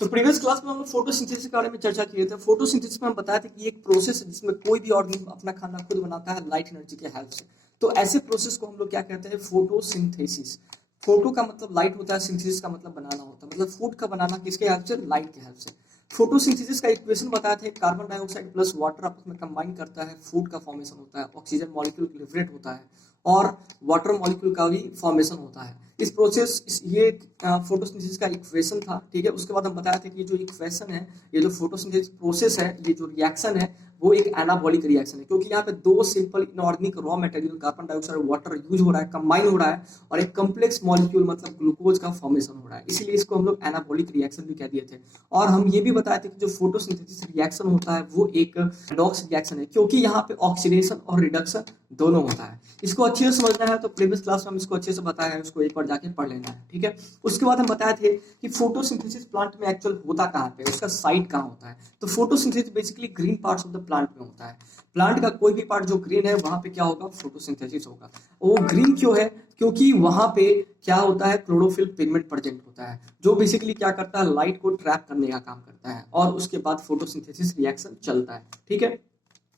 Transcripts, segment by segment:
तो previous class में हम लोग फोटोसिंथेसिस के बारे में चर्चा किए थे। फोटोसिंथेसिस में हम बताया था कि ये एक प्रोसेस है जिसमें कोई भी ऑर्गेनिज्म अपना खाना खुद बनाता है लाइट एनर्जी के हेल्प से। तो ऐसे प्रोसेस को हम लोग क्या कहते हैं, फोटोसिंथेसिस। फोटो का मतलब लाइट होता है, सिंथेसिस का मतलब बनाना होता है, मतलब फूड का बनाना किसके हेल्प से, लाइट के हेल्प से। फोटोसिंथेसिस का इक्वेशन बताया था, कार्बन डाइऑक्साइड प्लस वाटर आपस में कंबाइन करता है, फूड का फॉर्मेशन होता है, ऑक्सीजन मॉलिक्यूल लिबरेट होता है और वाटर मॉलिक्यूल का भी फॉर्मेशन होता है। इस प्रोसेस ये फोटोसिंथेसिस का इक्वेशन था, ठीक है। उसके बाद हम बताया था कि ये जो इक्वेशन है, ये जो फोटोसिंथेसिस प्रोसेस है, ये जो रिएक्शन है वो एक एनाबॉलिक रिएक्शन है, क्योंकि यहाँ पे दो simple inorganic raw material carbon dioxide water use हो रहा है, कंबाइन हो रहा है और एक कम्प्लेक्स मॉलिक्यूल मतलब ग्लूकोज का फॉर्मेशन हो रहा है, इसीलिए इसको हम लोग एनाबॉलिक रिएक्शन भी कह दिए थे। और हम ये भी बताए थे कि जो फोटोसिंथेसिस रिएक्शन होता है वो एक रेडॉक्स रिएक्शन है, क्योंकि यहाँ पे ऑक्सीडेशन और रिडक्शन दोनों होता है। इसको अच्छे से समझना है तो प्रीवियस क्लास में हम इसको अच्छे से बताया है, उसको एक बार जाके पढ़ लेना है, ठीक है। उसके बाद हम बताए थे कि फोटोसिंथेसिस प्लांट में एक्चुअल होता कहाँ पे, उसका साइट कहाँ होता है। तो photosynthesis basically green parts of the plant में होता है। प्लांट का कोई भी पार्ट जो ग्रीन है वहां पे क्या होगा, फोटोसिंथेसिस होगा। वो ग्रीन क्यों है, क्योंकि वहां पे क्या होता है, क्लोरोफिल पिगमेंट प्रेजेंट होता है, जो बेसिकली क्या करता है, लाइट को ट्रैप करने का काम करता है और उसके बाद फोटोसिंथेसिस रिएक्शन चलता है, ठीक है।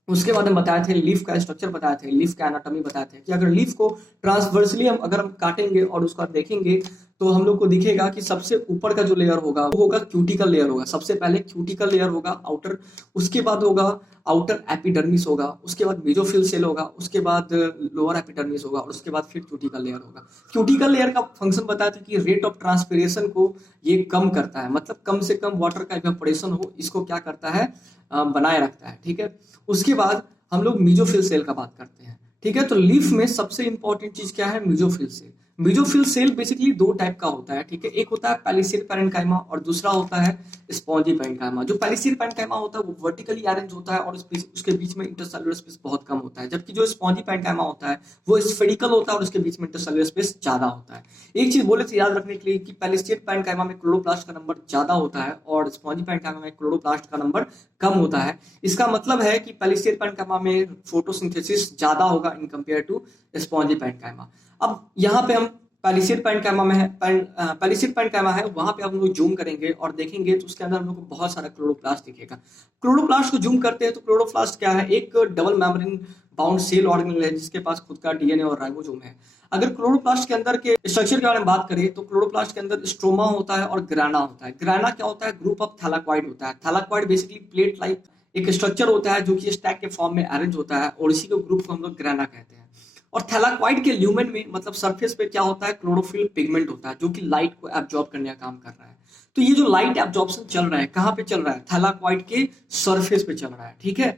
उसके बाद हम बताए थे लीफ का स्ट्रक्चर बताए थे, लीफ का एनाटॉमी बताए थे कि अगर लीफ को ट्रांसवर्सली हम काटेंगे और उसका देखेंगे तो हम लोग को दिखेगा कि सबसे ऊपर का जो लेयर होगा वो होगा क्यूटिकल लेयर होगा। सबसे पहले क्यूटिकल लेयर होगा आउटर, उसके बाद होगा आउटर एपिडर्मिस होगा, उसके बाद मेसोफिल सेल होगा, उसके बाद लोअर एपिडर्मिस होगा और उसके बाद फिर क्यूटिकल लेयर होगा। क्यूटिकल लेयर का फंक्शन बताया था कि रेट ऑफ ट्रांसपिरेशन को ये कम करता है, मतलब कम से कम वाटर का इवेपोरेशन हो, इसको क्या करता है, बनाए रखता है, ठीक है। उसके बाद हम लोग मीजोफिल सेल का बात करते हैं, ठीक है। तो लीफ में सबसे इंपॉर्टेंट चीज क्या है, mesophyll cell. Mesophyll cell basically दो टाइप का होता है, ठीक है। एक होता है पैलिसेड पैरेन्काइमा और दूसरा होता है स्पॉन्जी पैरेन्काइमा। जो पैलिसेड पैरेन्काइमा होता है वो वर्टिकली अरेंज होता है और उसके बीच में इंटरसेलुलर स्पेस बहुत कम होता है, जबकि जो स्पॉन्जी पैरेन्काइमा होता है वो स्फेरिकल होता है और उसके बीच में इंटरसेलुलर स्पेस ज्यादा होता है। एक चीज बोले थे याद रखने के लिए कि पैलिसेड पैरेन्काइमा में क्लोरोप्लास्ट का नंबर ज्यादा होता है और स्पॉन्जी पैरेन्काइमा में क्लोरोप्लास्ट का नंबर कम होता है। इसका मतलब है कि पैलिसेड पैरेन्काइमा में फोटोसिंथेसिस ज्यादा होगा in compare to spongy parenchyma. अब यहाँ पे हम पैलिसेड पैरेन्काइमा में है, पैलिसेड पैरेन्काइमा है, वहां पे हम लोग जूम करेंगे और देखेंगे तो उसके अंदर हम लोग को बहुत सारा क्लोरोप्लास्ट दिखेगा। क्लोरोप्लास्ट को जूम करते हैं तो क्लोरोप्लास्ट क्या है, एक double membrane bound cell organelle है जिसके पास खुद का डीएनए और राइबोसोम है। अगर क्लोरोप्लास्ट के अंदर के स्ट्रक्चर के बारे में बात करें तो क्लोरोप्लास्ट के अंदर स्ट्रोमा होता है और ग्राना होता है। ग्राना क्या होता है, ग्रुप ऑफ थैलाक्वाइड होता है। थैलाक्वाइड बेसिकली प्लेट लाइक एक स्ट्रक्चर होता है जो कि स्टैक के फॉर्म में अरेंज होता है और इसी को ग्रुप को हम लोग ग्राना कहते हैं। और थैलाक्वाइड के ल्यूमेन में मतलब सरफेस पे क्या होता है, क्लोरोफिल पिगमेंट होता है जो कि लाइट को एब्जॉर्ब करने का काम कर रहा है। तो ये जो लाइट एब्जॉर्प्शन चल रहा है कहाँ पे चल रहा है, थैलाक्वाइड के सरफेस पे चल रहा है, ठीक है।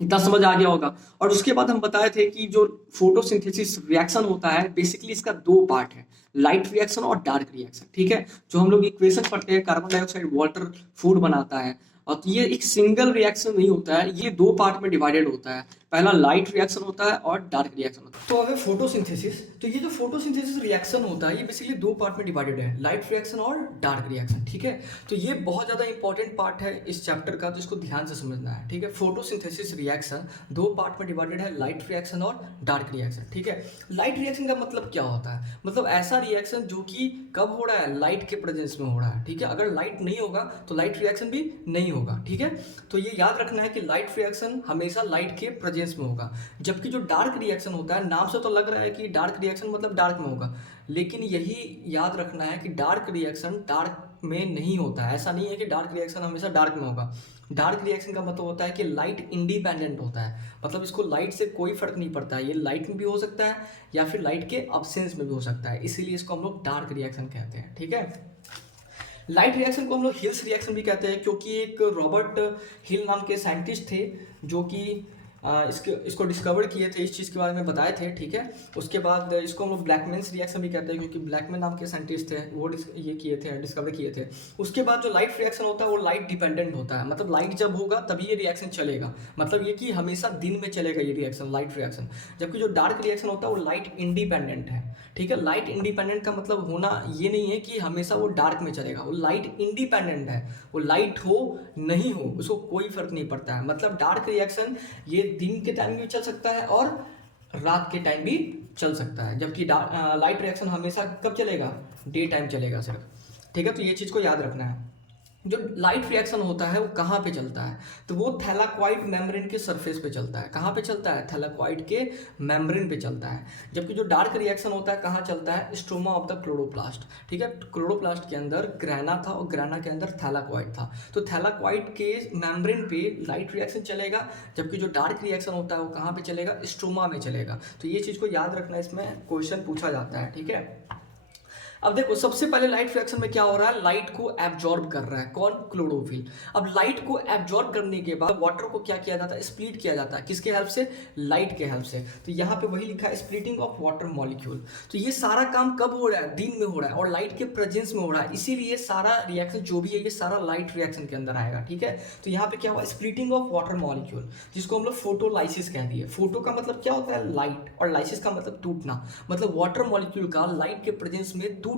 इतना समझ आ गया होगा। और उसके बाद हम बताए थे कि जो फोटोसिंथेसिस रिएक्शन होता है बेसिकली इसका दो पार्ट है, लाइट रिएक्शन और डार्क रिएक्शन, ठीक है। जो हम लोग इक्वेशन पढ़ते हैं, कार्बन डाइऑक्साइड वाटर फूड बनाता है, और तो ये एक सिंगल रिएक्शन नहीं होता है, ये दो पार्ट में डिवाइडेड होता है। पहला लाइट रिएक्शन होता है और डार्क रिएक्शन होता है। तो अब है फोटोसिंथेसिस। तो ये जो फोटोसिंथेसिस रिएक्शन होता है ये बेसिकली दो पार्ट में डिवाइडेड है, लाइट रिएक्शन और डार्क रिएक्शन, ठीक है। तो ये बहुत ज्यादा इंपॉर्टेंट पार्ट है इस चैप्टर का, तो इसको ध्यान से समझना है, ठीक है। फोटोसिंथेसिस रिएक्शन दो पार्ट में डिवाइडेड है, लाइट रिएक्शन और डार्क रिएक्शन, ठीक है। लाइट रिएक्शन का मतलब क्या होता है, मतलब ऐसा रिएक्शन जो कि कब हो रहा है, लाइट के प्रेजेंस में हो रहा है, ठीक है। अगर लाइट नहीं होगा तो लाइट रिएक्शन भी नहीं होगा, ठीक है। तो ये याद रखना है कि लाइट रिएक्शन हमेशा लाइट के प्रेजेंस में होगा, जबकि जो डार्क रिएक्शन होता है, नाम से तो लग रहा है कि डार्क रिएक्शन मतलब डार्क में होगा, लेकिन यही याद रखना है कि डार्क रिएक्शन डार्क में नहीं होता है। ऐसा नहीं है कि डार्क रिएक्शन हमेशा डार्क में होगा। डार्क रिएक्शन का मतलब होता है कि लाइट इंडिपेंडेंट होता है, मतलब इसको लाइट से कोई फर्क नहीं पड़ता है, ये लाइट में भी हो सकता है या फिर लाइट के अब्सेंस में भी हो सकता है, इसीलिए इसको हम लोग डार्क रिएक्शन कहते हैं, ठीक है। लाइट रिएक्शन को हम लोग हिल्स रिएक्शन भी कहते हैं, क्योंकि एक रॉबर्ट हिल नाम के साइंटिस्ट थे जो कि इसको डिस्कवर किए थे, इस चीज़ के बारे में बताए थे, ठीक है। उसके बाद इसको हम लोग ब्लैकमैन्स रिएक्शन भी कहते हैं, क्योंकि ब्लैकमैन नाम के साइंटिस्ट थे, वो ये किए थे, डिस्कवर किए थे। उसके बाद जो लाइट रिएक्शन होता है वो लाइट डिपेंडेंट होता है, मतलब लाइट जब होगा तभी ये रिएक्शन चलेगा, मतलब ये कि हमेशा दिन में चलेगा ये रिएक्शन, लाइट रिएक्शन। जबकि जो डार्क रिएक्शन होता है वो लाइट इंडिपेंडेंट है, ठीक है। लाइट इंडिपेंडेंट का मतलब होना ये नहीं है कि हमेशा वो डार्क में चलेगा, वो लाइट इंडिपेंडेंट है, वो लाइट हो नहीं हो उसको कोई फर्क नहीं पड़ता है। मतलब डार्क रिएक्शन ये दिन के टाइम भी चल सकता है और रात के टाइम भी चल सकता है, जबकि लाइट रिएक्शन हमेशा कब चलेगा, डे टाइम चलेगा सिर्फ, ठीक है। तो ये चीज़ को याद रखना है। जो लाइट रिएक्शन होता है वो कहाँ पे चलता है, तो वो थैलाक्वाइड मेम्ब्रेन के सरफेस पे चलता है। कहाँ पे चलता है? थैलाक्वाइड के मेम्ब्रेन पे चलता है। जबकि जो डार्क रिएक्शन होता है कहाँ चलता है? Stroma of the chloroplast. ठीक है, क्लोरोप्लास्ट के अंदर ग्रैना था और ग्रैना के अंदर थैलाक्वाइड था, तो थैलाक्वाइड के मेम्ब्रेन पे लाइट रिएक्शन चलेगा, जबकि जो डार्क रिएक्शन होता है वो कहाँ पे चलेगा? स्ट्रोमा में चलेगा। तो ये चीज़ को याद रखना, इसमें क्वेश्चन पूछा जाता है। ठीक है, अब देखो सबसे पहले लाइट रिएक्शन में क्या हो रहा है, लाइट को एब्जॉर्ब कर रहा है कौन? क्लोरोफिल। अब लाइट को एब्जॉर्ब करने के बाद वाटर को क्या किया जाता है? स्प्लिट किया जाता है। किसके हेल्प से? लाइट के हेल्प से। तो यहाँ पे वही लिखा है, स्प्लिटिंग ऑफ वाटर मॉलिक्यूल। तो ये सारा काम कब हो रहा है? दिन में हो रहा है और लाइट के प्रेजेंस में हो रहा है, इसीलिए सारा रिएक्शन जो भी है ये सारा लाइट रिएक्शन के अंदर आएगा। ठीक है, तो यहाँ पे क्या हुआ? स्प्लिटिंग ऑफ वाटर मॉलिक्यूल, जिसको हम लोग फोटोलाइसिस कह दिए। फोटो का मतलब क्या होता है? लाइट, और लाइसिस का मतलब टूटना। मतलब वाटर मॉलिक्यूल का लाइट के प्रेजेंस में टूटना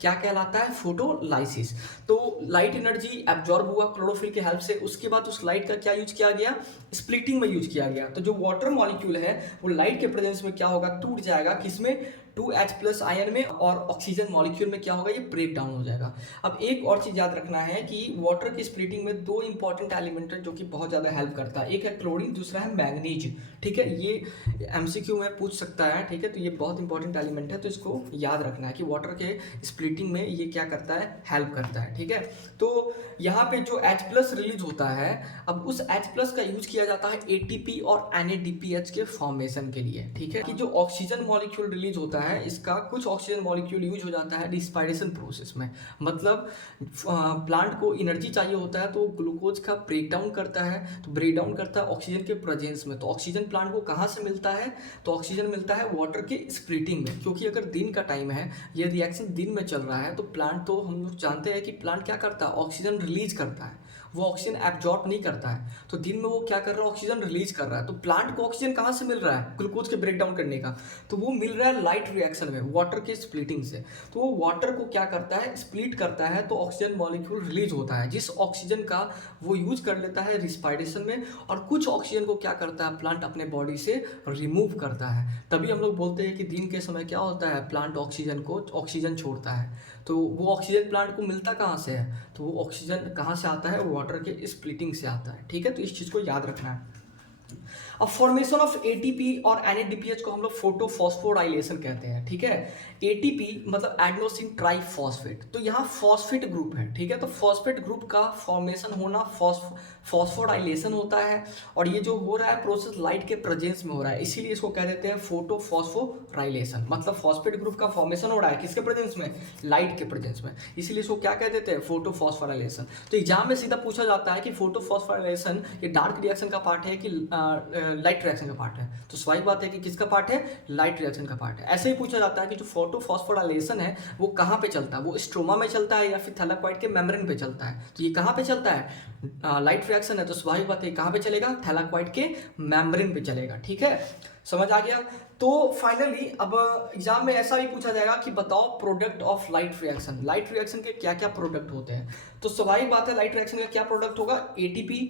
क्या कहलाता है? फोटोलाइसिस। तो लाइट एनर्जी एब्जॉर्ब हुआ क्लोरोफिल के हेल्प से, उसके बाद उस लाइट का क्या यूज किया गया? स्प्लिटिंग में यूज किया गया। तो जो वाटर मॉलिक्यूल है वो लाइट के प्रेजेंस में क्या होगा? टूट जाएगा। किसमें? 2H+ आयन में, और ऑक्सीजन मॉलिक्यूल में क्या होगा? ये ब्रेक डाउन हो जाएगा। अब एक और चीज याद रखना है कि वाटर की स्प्लिटिंग में दो इंपॉर्टेंट एलिमेंट है जो कि बहुत ज्यादा हेल्प करता है, एक है क्लोरीन, दूसरा है मैग्नीज। ठीक है, ये एमसीक्यू में पूछ सकता है। ठीक है, तो ये बहुत इंपॉर्टेंट एलिमेंट है, तो इसको याद रखना है कि वाटर के स्प्लिटिंग में ये क्या करता है? हेल्प करता है। ठीक है, तो यहाँ पे जो H+ रिलीज होता है, अब उस H+ का यूज किया जाता है ATP और NADPH के फॉर्मेशन के लिए। ठीक है, कि जो ऑक्सीजन मॉलिक्यूल रिलीज होता है, इसका कुछ ऑक्सीजन मॉलिक्यूल यूज हो जाता है रिस्पायरेशन प्रोसेस में। मतलब प्लांट को एनर्जी चाहिए होता है तो ग्लूकोज का ब्रेक डाउन करता है, तो ब्रेक डाउन करता है ऑक्सीजन के प्रेजेंस में। तो ऑक्सीजन प्लांट को कहाँ से मिलता है? तो ऑक्सीजन मिलता है वाटर के स्प्लिटिंग में, क्योंकि अगर दिन का टाइम है, ये रिएक्शन दिन में चल रहा है, तो प्लांट, तो हम लोग जानते हैं कि प्लांट क्या करता है? ऑक्सीजन रिलीज करता है, वो ऑक्सीजन एब्जॉर्ब नहीं करता है। तो दिन में वो क्या कर रहा है? ऑक्सीजन रिलीज कर रहा है। तो प्लांट को ऑक्सीजन कहाँ से मिल रहा है? ग्लूकोज के ब्रेक डाउन करने का, तो वो मिल रहा है लाइट रिएक्शन में, वाटर के स्प्लिटिंग से। तो वो वाटर को क्या करता है? स्प्लिट करता है, तो ऑक्सीजन मॉलिक्यूल रिलीज होता है, जिस ऑक्सीजन का वो यूज कर लेता है रिस्पायरेशन में, और कुछ ऑक्सीजन को क्या करता है? प्लांट अपने बॉडी से रिमूव करता है। तभी हम लोग बोलते हैं कि दिन के समय क्या होता है? प्लांट ऑक्सीजन छोड़ता है। तो वो ऑक्सीजन प्लांट को मिलता कहाँ से है? तो वो ऑक्सीजन कहाँ से आता है? वाटर के स्प्लिटिंग से आता है। ठीक है, तो इस चीज़ को याद रखना है। अब फॉर्मेशन ऑफ एटीपी और NADPH को हम लोग फोटोफॉस्फोराइलेशन कहते हैं। ठीक है, एटीपी मतलब एडेनोसिन ट्राइफॉस्फेट, तो यहाँ फॉस्फेट ग्रुप है। ठीक है, तो फॉस्फेट ग्रुप का फॉर्मेशन होना फॉस्फोराइलेशन होता है, और ये जो हो रहा है प्रोसेस लाइट के प्रेजेंस में हो रहा है, इसीलिए इसको कह देते हैं फोटोफॉस्फोराइलेशन। मतलब फॉस्फेट ग्रुप का फॉर्मेशन हो रहा है किसके प्रेजेंस में? लाइट के प्रेजेंस में, इसीलिए इसको क्या कह देते हैं? फोटोफॉस्फोराइलेशन। तो एग्जाम में सीधा पूछा जाता है कि फोटोफॉस्फोराइलेशन ये डार्क रिएक्शन का पार्ट है कि लाइट रिएक्शन का पार्ट है? तो स्वाभाविक बात है कि किसका पार्ट है? लाइट रिएक्शन का पार्ट है। ऐसे ही पूछा जाता है कि जो फोटोफॉस्फोराइलेशन है वो कहाँ पे चलता है? वो स्ट्रोमा में चलता है या फिर थैलाक्वाइड के मेम्ब्रेन पे चलता है? तो ये कहाँ पे चलता है? लाइट रिएक्शन है, तो स्वाभाविक बात है कहाँ पे चलेगा? थैलाक्वाइड के मेम्ब्रेन पे चलेगा। ठीक है, समझ आ गया? तो फाइनली अब एग्जाम में ऐसा भी पूछा जाएगा कि बताओ product of light reaction, light reaction के क्या क्या प्रोडक्ट होते हैं? तो स्वाभाविक बात है लाइट रिएक्शन का क्या प्रोडक्ट होगा? ATP,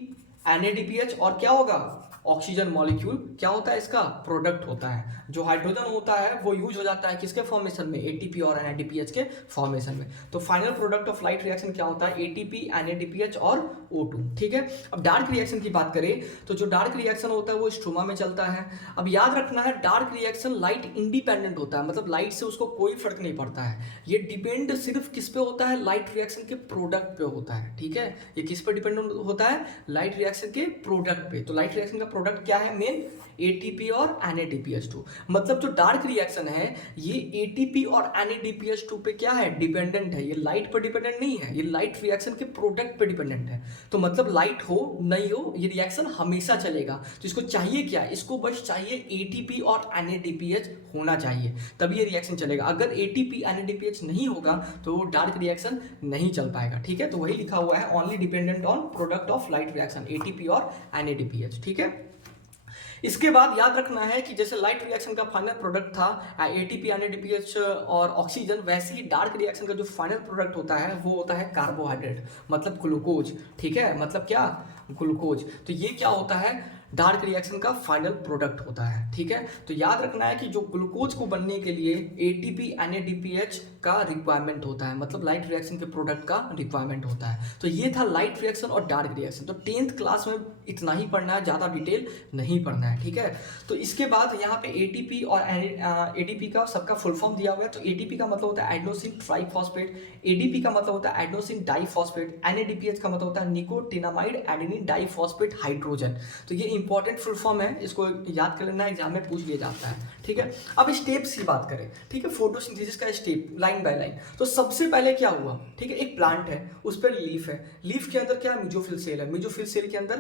NADPH, और क्या होगा? ऑक्सीजन मॉलिक्यूल क्या होता है? इसका प्रोडक्ट होता है। जो हाइड्रोजन होता है वो यूज हो जाता है किसके फॉर्मेशन में? ATP और NADPH के फॉर्मेशन में। तो final product of light reaction क्या होता है? ATP, NADPH और O2। ठीक है, अब डार्क रिएक्शन की बात करें तो जो डार्क रिएक्शन होता है वो स्ट्रोमा में चलता है। अब याद रखना है डार्क रिएक्शन लाइट इंडिपेंडेंट होता है, मतलब लाइट से उसको कोई फर्क नहीं पड़ता है। ये डिपेंड सिर्फ किस पे होता है? लाइट रिएक्शन के प्रोडक्ट पे होता है। ठीक है, ये किस पे डिपेंडेंट होता है? लाइट रिएक्शन के प्रोडक्ट पे। तो लाइट रिएक्शन का प्रोडक्ट क्या है मेन? ATP और NADPH2। मतलब जो डार्क रिएक्शन है ये ATP और NADPH2 पे क्या है? डिपेंडेंट है। ये लाइट पर डिपेंडेंट नहीं है, ये लाइट रिएक्शन के प्रोडक्ट पे डिपेंडेंट है। तो मतलब लाइट हो नहीं हो ये रिएक्शन हमेशा चलेगा। तो इसको चाहिए क्या? इसको बस चाहिए ATP और NADPH होना चाहिए, तभी ये रिएक्शन चलेगा। अगर ATP NADPH नहीं होगा तो डार्क रिएक्शन नहीं चल पाएगा। ठीक है, तो वही लिखा हुआ है, only dependent on product of light reaction ATP और NADPH। ठीक है, इसके बाद याद रखना है कि जैसे लाइट रिएक्शन का फाइनल प्रोडक्ट था ATP, NADPH और ऑक्सीजन, वैसे ही डार्क रिएक्शन का जो फाइनल प्रोडक्ट होता है वो होता है कार्बोहाइड्रेट, मतलब ग्लूकोज। ठीक है, मतलब क्या? ग्लूकोज। तो ये क्या होता है? डार्क रिएक्शन का फाइनल प्रोडक्ट होता है। ठीक है, तो याद रखना है कि जो ग्लूकोज को बनने के लिए एटीपी NADPH का रिक्वायरमेंट होता है, मतलब लाइट रिएक्शन के प्रोडक्ट का रिक्वायरमेंट होता है। तो ये था लाइट रिएक्शन और डार्क रिएक्शन। तो 10th क्लास में इतना ही पढ़ना है, ज़्यादा डिटेल नहीं पढ़ना है। ठीक है, तो इसके बाद यहाँ पे एटीपी और एडीपी का सबका फुल फॉर्म दिया हुआ है। तो एटीपी का मतलब होता है एडेनोसिन ट्राइफॉस्फेट, एडीपी का मतलब होता है एडेनोसिन डाइफॉस्फेट, NADPH का मतलब होता है निकोटिनामाइड एडेनिन डाइफॉस्फेट हाइड्रोजन। तो ये इंपॉर्टेंट फुल फॉर्म है, इसको याद कर लेना, एग्जाम में पूछ लिया जाता है। ठीक है, अब स्टेप्स की बात करें, ठीक है, फोटोसिंथेसिस का स्टेप लाइन बाय लाइन। तो सबसे पहले क्या हुआ, ठीक है, एक प्लांट है, उस पर लीफ है, लीफ के अंदर क्या है, मेसोफिल सेल है, मेसोफिल सेल के अंदर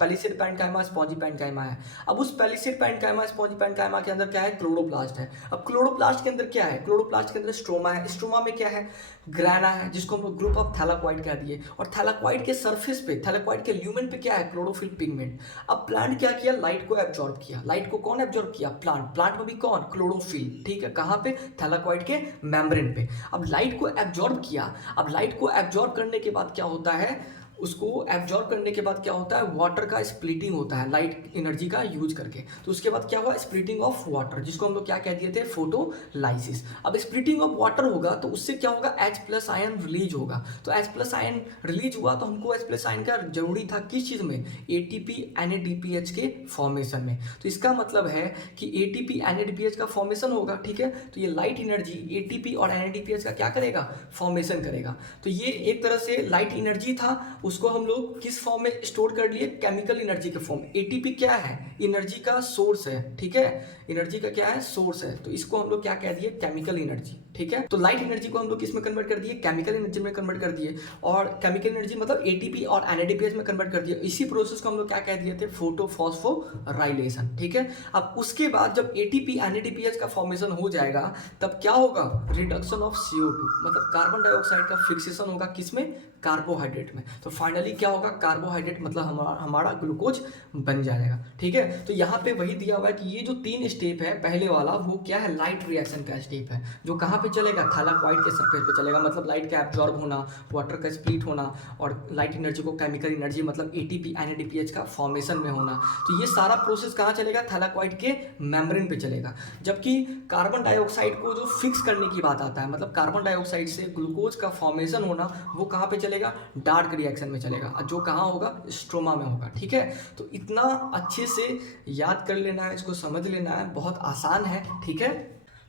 पैलिसेड पैरेन्काइमा, स्पॉन्जी पैरेन्काइमा है। अब उस पैलिसेड पैरेन्काइमा, स्पॉन्जी पैरेन्काइमा के अंदर क्या है, क्लोरोप्लास्ट है। अब क्लोरोप्लास्ट के अंदर क्या है, क्लोरोप्लास्ट के अंदर स्ट्रोमा है, स्ट्रोमा में क्या है, ग्राना है, जिसको हम लोग ग्रुप ऑफ थैलाकॉइड कह दिए। और थैलाकॉइड के सरफेस पे, थैलाकॉइड के ल्यूमेन पे क्या है, क्लोरोफिल पिगमेंट। अब प्लांट क्या किया, लाइट को एब्जॉर्ब किया। लाइट को कौन एब्जॉर्ब किया, प्लांट। प्लांट में भी कौन, क्लोरोफिल। ठीक है, कहाँ पे, थैलाकॉइड के मेम्ब्रेन पे। अब लाइट को एब्जॉर्ब किया। अब लाइट को एब्जॉर्ब करने के बाद क्या होता है, उसको एब्जॉर्ब करने के बाद क्या होता है, वाटर का स्प्लिटिंग होता है लाइट एनर्जी का यूज करके। तो उसके बाद क्या हुआ, स्प्लिटिंग ऑफ वाटर, जिसको हम लोग क्या कह दिए थे, फोटोलाइसिस। अब स्प्लिटिंग ऑफ वाटर होगा तो उससे क्या होगा, H+ आयन रिलीज होगा। तो H+ आयन रिलीज हुआ तो हमको H+ आयन का जरूरी था किस चीज में, ATP NADPH के फॉर्मेशन में। तो इसका मतलब है कि ATP NADPH का फॉर्मेशन होगा। ठीक है, तो ये लाइट एनर्जी ATP और NADPH का क्या करेगा, फॉर्मेशन करेगा। तो ये एक तरह से लाइट एनर्जी था, उसको हम लोग किस फॉर्म में स्टोर कर लिए, केमिकल एनर्जी के फॉर्म में। एटीपी क्या है, एनर्जी का सोर्स है। ठीक है, एनर्जी का क्या है, सोर्स है। तो इसको हम लोग क्या कह दिए, केमिकल एनर्जी। ठीक है, तो लाइट एनर्जी को हम लोग किस में कन्वर्ट कर दिए, केमिकल एनर्जी में कन्वर्ट कर दिए। और केमिकल एनर्जी मतलब एटीपी और NADPH में कन्वर्ट कर दिया। इसी प्रोसेस को हम लोग क्या कह दिए थे, फोटोफॉस्फोराइलेशन। ठीक है, अब उसके बाद जब ATP NADPH का फॉर्मेशन हो जाएगा तब क्या होगा, रिडक्शन ऑफ CO2, मतलब कार्बन डाइऑक्साइड का फिक्सेशन होगा किसमें, कार्बोहाइड्रेट में। तो फाइनली क्या होगा, कार्बोहाइड्रेट मतलब हमारा ग्लूकोज बन जाएगा। ठीक है, तो यहाँ पे वही दिया हुआ है कि ये जो 3 स्टेप है, पहले वाला वो क्या है, लाइट रिएक्शन का स्टेप है, जो कहाँ पे चलेगा, थैलाकॉइड के सरफेस पे चलेगा, मतलब लाइट का एब्जॉर्ब होना, वाटर का स्प्लिट होना, और लाइट एनर्जी को केमिकल एनर्जी मतलब ATP NADPH का फॉर्मेशन में होना। तो ये सारा प्रोसेस कहाँ चलेगा, थैलाकॉइड के मेम्ब्रेन पे चलेगा। जबकि कार्बन डाइऑक्साइड को जो फिक्स करने की बात आता है, मतलब कार्बन डाइऑक्साइड से ग्लूकोज का फॉर्मेशन होना, वो कहाँ पे चलेगा, डार्क रिएक्शन में चलेगा, जो कहाँ होगा, स्ट्रोमा में होगा। ठीक है, तो इतना अच्छे से याद कर लेना है, इसको समझ लेना है, बहुत आसान है। ठीक है,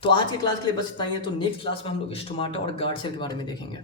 तो आज के क्लास के लिए बस इतना ही है। तो नेक्स्ट क्लास में हम लोग स्टोमाटा और गार्ड सेल के बारे में देखेंगे।